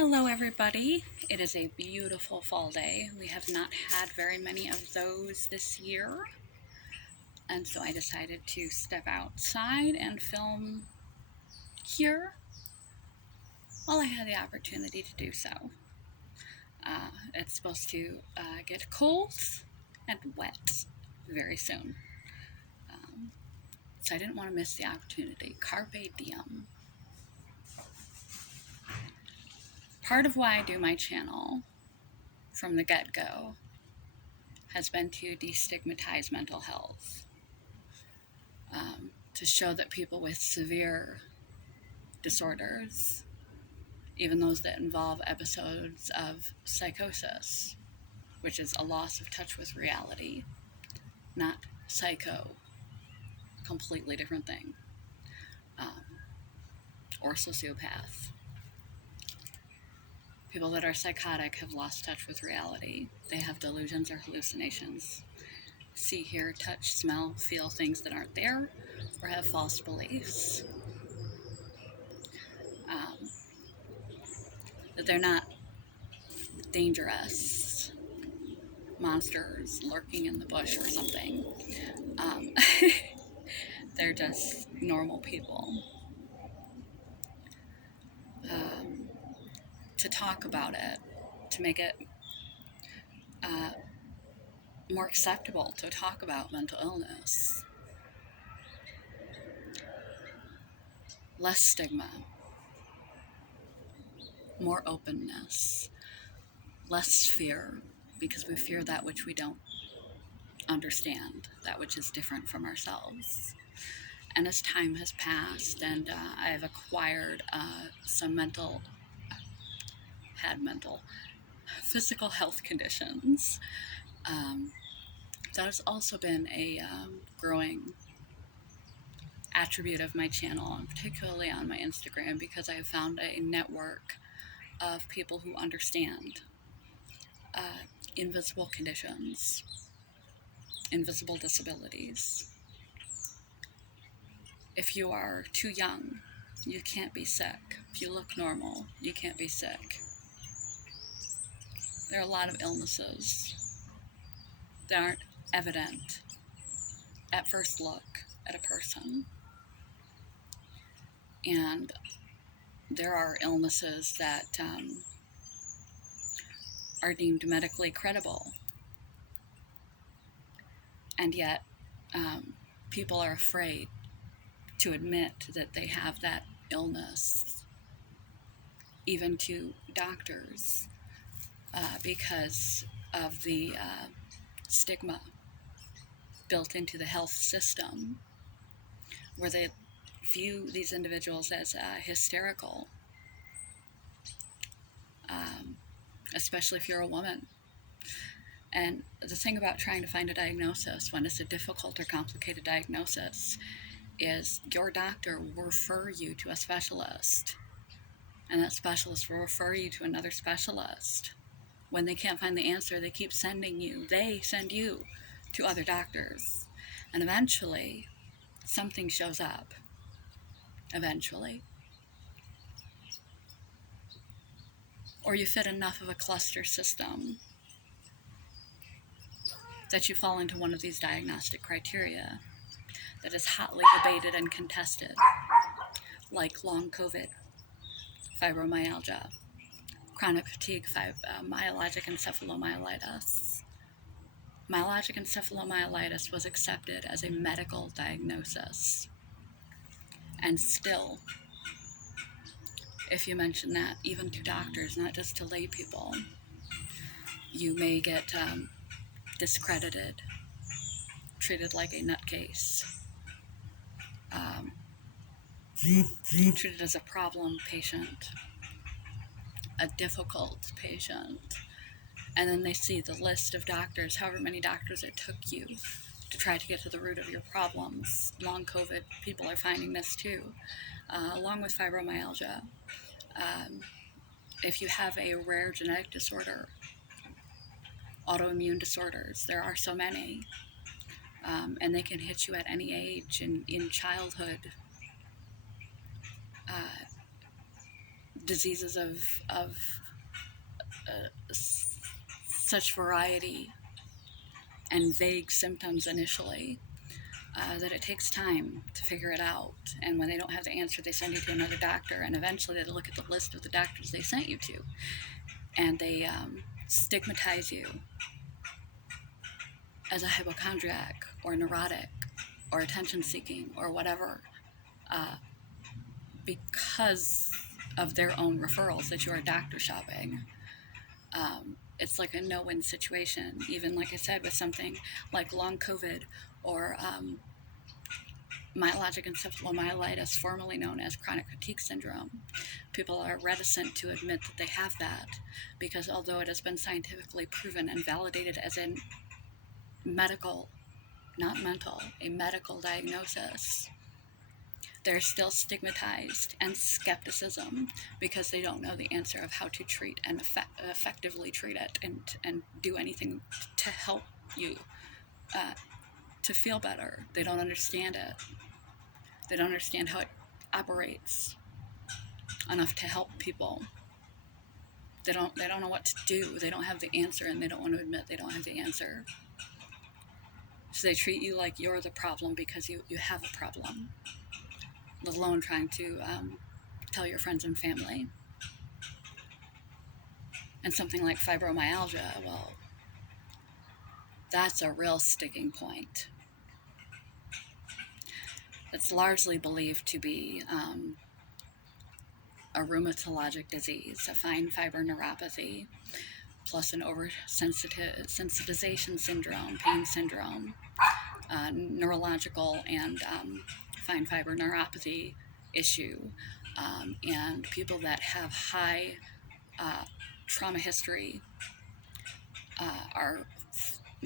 Hello everybody, it is a beautiful fall day. We have not had very many of those this year, and so I decided to step outside and film here while I had the opportunity to do so. It's supposed to get cold and wet very soon, so I didn't want to miss the opportunity. Carpe diem. Part of why I do my channel from the get-go has been to destigmatize mental health, to show that people with severe disorders, even those that involve episodes of psychosis, which is a loss of touch with reality, not psycho, completely different thing, or sociopath. People that are psychotic have lost touch with reality. They have delusions or hallucinations. See, hear, touch, smell, feel things that aren't there, or have false beliefs. That they're not dangerous monsters lurking in the bush or something. They're just normal people. To talk about it, to make it more acceptable to talk about mental illness. Less stigma, more openness, less fear, because we fear that which we don't understand, that which is different from ourselves. And as time has passed and I have acquired some physical health conditions, that has also been a growing attribute of my channel, and particularly on my Instagram, because I have found a network of people who understand invisible conditions, invisible disabilities. If you are too young, you can't be sick. If you look normal, you can't be sick. There are a lot of illnesses that aren't evident at first look at a person. And there are illnesses that are deemed medically credible. And yet, people are afraid to admit that they have that illness, even to doctors, because of the stigma built into the health system, where they view these individuals as hysterical, especially if you're a woman. And the thing about trying to find a diagnosis when it's a difficult or complicated diagnosis is your doctor will refer you to a specialist, and that specialist will refer you to another specialist. When they can't find the answer, they send you to other doctors, and eventually something shows up. Eventually. Or you fit enough of a cluster system that you fall into one of these diagnostic criteria that is hotly debated and contested, like long COVID, fibromyalgia, chronic fatigue, myalgic encephalomyelitis. Myalgic encephalomyelitis was accepted as a medical diagnosis. And still, if you mention that, even to doctors, not just to lay people, you may get discredited, treated like a nutcase, treated as a problem patient, a difficult patient. And then they see the list of doctors, however many doctors it took you to try to get to the root of your problems. Long COVID, people are finding this too, along with fibromyalgia. If you have a rare genetic disorder, autoimmune disorders, there are so many, and they can hit you at any age. In childhood, diseases of such variety and vague symptoms initially, that it takes time to figure it out. And when they don't have the answer, they send you to another doctor, and eventually they look at the list of the doctors they sent you to, and they stigmatize you as a hypochondriac or neurotic or attention-seeking or whatever, because of their own referrals that you are doctor shopping. It's like a no-win situation, even like I said, with something like long COVID or myalgic encephalomyelitis, formerly known as chronic fatigue syndrome. People are reticent to admit that they have that because although it has been scientifically proven and validated as a medical, not mental, a medical diagnosis, they're still stigmatized and skepticism because they don't know the answer of how to treat and effectively treat it and do anything to help you to feel better. They don't understand it. They don't understand how it operates enough to help people. They don't know what to do. They don't have the answer, and they don't want to admit they don't have the answer. So they treat you like you're the problem because you have a problem, let alone trying to tell your friends and family. And something like fibromyalgia, well, that's a real sticking point. It's largely believed to be a rheumatologic disease, a fine fiber neuropathy, plus an oversensitization syndrome, pain syndrome, neurological and fine fiber neuropathy issue, and people that have high trauma history are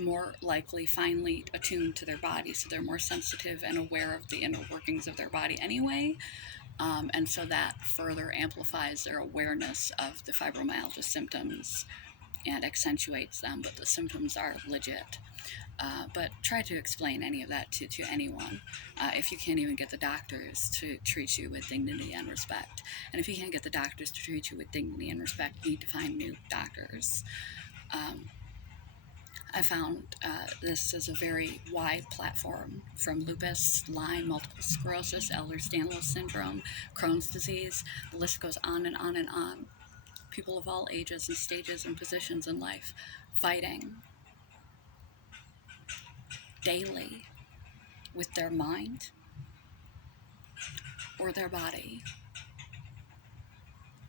more likely finely attuned to their body, so they're more sensitive and aware of the inner workings of their body anyway, and so that further amplifies their awareness of the fibromyalgia symptoms and accentuates them, but the symptoms are legit. But try to explain any of that to anyone if you can't even get the doctors to treat you with dignity and respect. And if you can't get the doctors to treat you with dignity and respect, you need to find new doctors. I found this is a very wide platform, from lupus, Lyme, multiple sclerosis, Ehlers-Danlos syndrome, Crohn's disease. The list goes on and on and on. People of all ages and stages and positions in life fighting daily with their mind or their body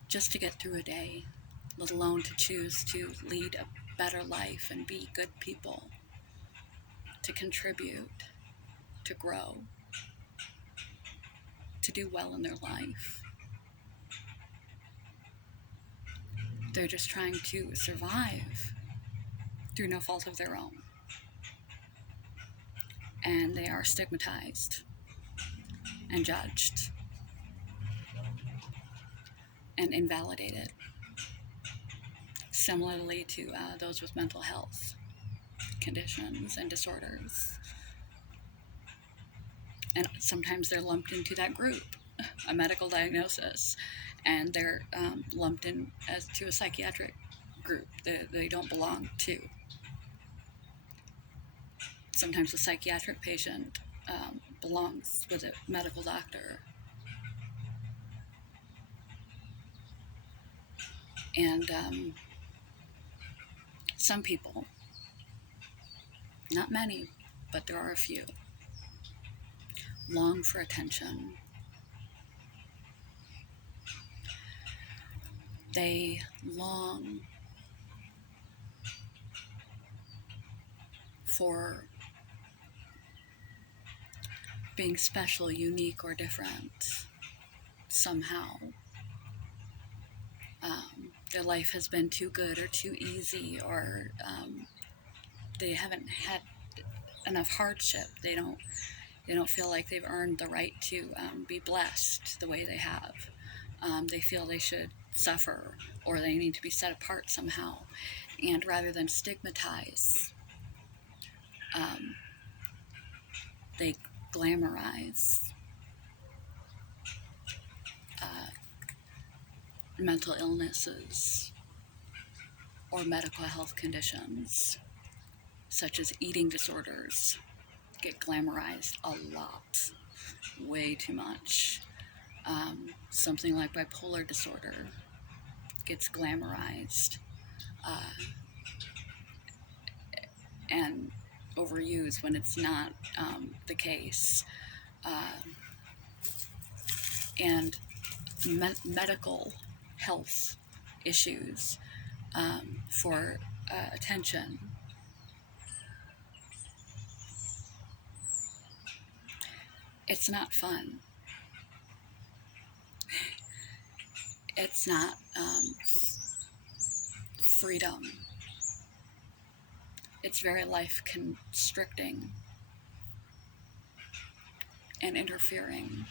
just to get through a day, let alone to choose to lead a better life and be good people, to contribute, to grow, to do well in their life. They're just trying to survive through no fault of their own. And they are stigmatized and judged and invalidated, similarly to those with mental health conditions and disorders. And sometimes they're lumped into that group, a medical diagnosis, and they're lumped in as to a psychiatric group that they don't belong to. Sometimes a psychiatric patient belongs with a medical doctor. And some people, not many, but there are a few, long for attention. They long for being special, unique, or different somehow. Their life has been too good or too easy, or they haven't had enough hardship. They don't feel like they've earned the right to be blessed the way they have. They feel they should suffer, or they need to be set apart somehow. And rather than stigmatize, they glamorize mental illnesses or medical health conditions, such as eating disorders, get glamorized a lot, way too much. Something like bipolar disorder gets glamorized and overused when it's not the case. And medical health issues for attention. It's not fun. It's not freedom. It's very life constricting and interfering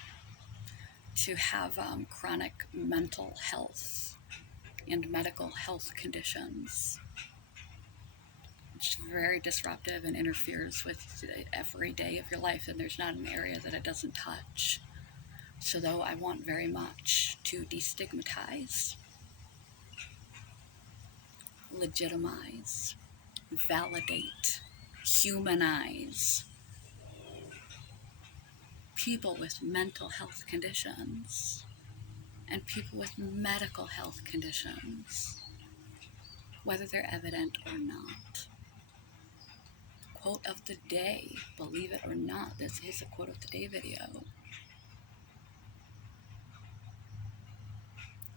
to have chronic mental health and medical health conditions. It's very disruptive and interferes with every day of your life, and there's not an area that it doesn't touch. So though I want very much to destigmatize, legitimize, validate, humanize people with mental health conditions and people with medical health conditions, whether they're evident or not. Quote of the day, believe it or not, this is a quote of the day video.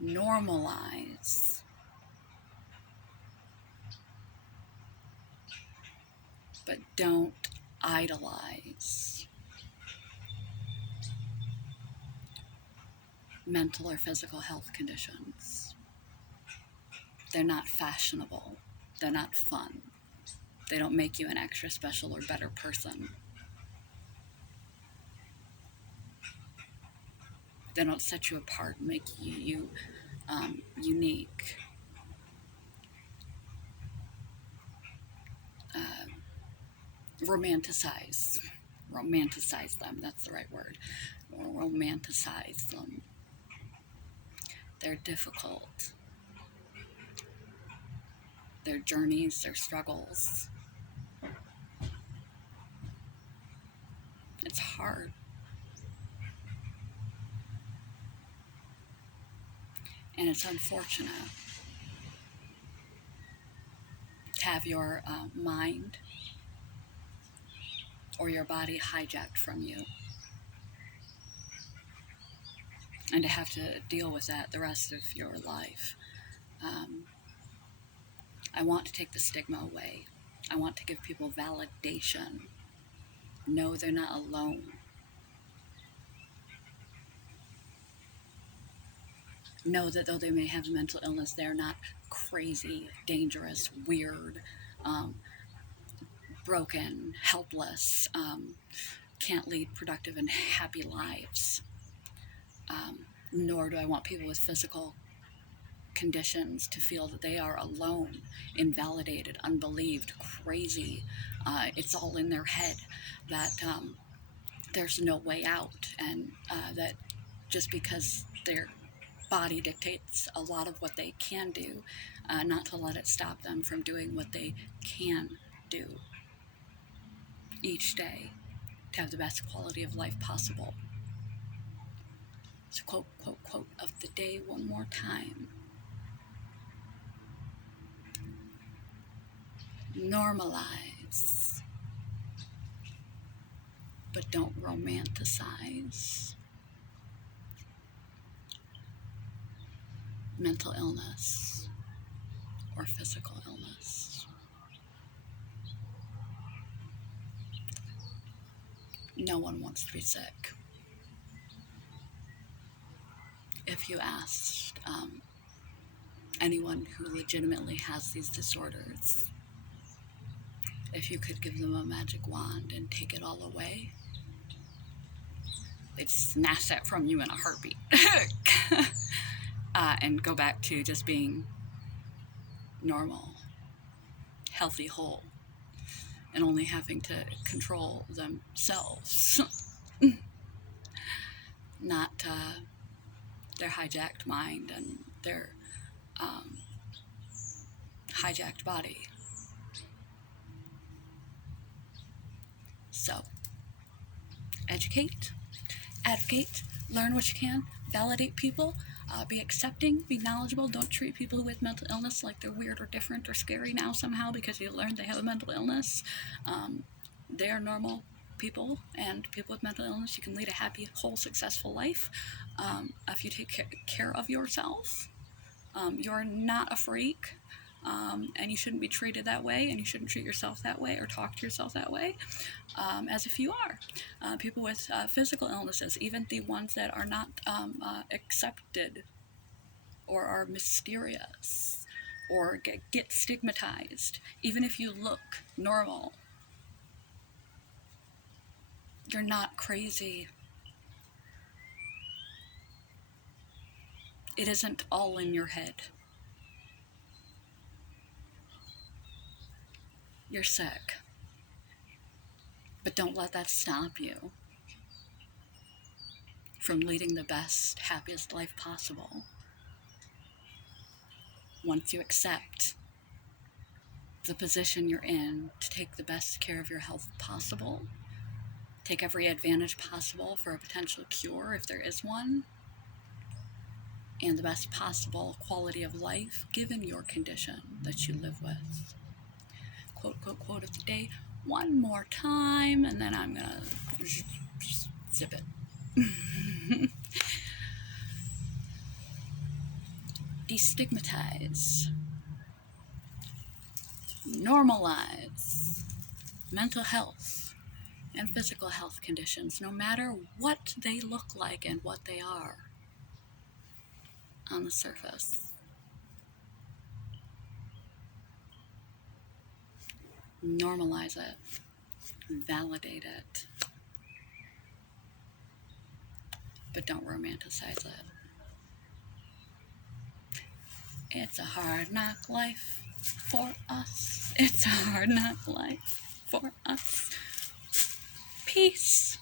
Normalize. But don't idolize mental or physical health conditions. They're not fashionable. They're not fun. They don't make you an extra special or better person. They don't set you apart and make you unique. Romanticize them, that's the right word. Romanticize them. They're difficult. Their journeys, their struggles. It's hard. And it's unfortunate to have your mind or your body hijacked from you, and to have to deal with that the rest of your life. I want to take the stigma away. I want to give people validation. No, they're not alone. Know that though they may have a mental illness, they're not crazy, dangerous, weird, broken, helpless, can't lead productive and happy lives. Nor do I want people with physical conditions to feel that they are alone, invalidated, unbelieved, crazy. It's all in their head, that there's no way out, and that just because their body dictates a lot of what they can do, not to let it stop them from doing what they can do each day to have the best quality of life possible. So quote of the day one more time. Normalize, but don't romanticize mental illness or physical illness. No one wants to be sick. If you asked anyone who legitimately has these disorders, if you could give them a magic wand and take it all away, they'd snatch that from you in a heartbeat. And go back to just being normal, healthy, whole, and only having to control themselves, not their hijacked mind and their hijacked body. So, educate, advocate, learn what you can, validate people, be accepting, be knowledgeable. Don't treat people with mental illness like they're weird or different or scary now somehow because you learned they have a mental illness. They are normal people, and people with mental illness, you can lead a happy, whole, successful life if you take care of yourself. You're not a freak, and you shouldn't be treated that way, and you shouldn't treat yourself that way or talk to yourself that way, as if you are. People with physical illnesses, even the ones that are not accepted or are mysterious or get stigmatized, even if you look normal, you're not crazy. It isn't all in your head. You're sick. But don't let that stop you from leading the best, happiest life possible. Once you accept the position you're in to take the best care of your health possible, take every advantage possible for a potential cure if there is one, and the best possible quality of life given your condition that you live with. Quote, quote, quote of the day one more time, and then I'm gonna zip it. Destigmatize. Normalize mental health and physical health conditions, no matter what they look like and what they are on the surface. Normalize it. Validate it. But don't romanticize it. It's a hard knock life for us. It's a hard knock life for us. Peace.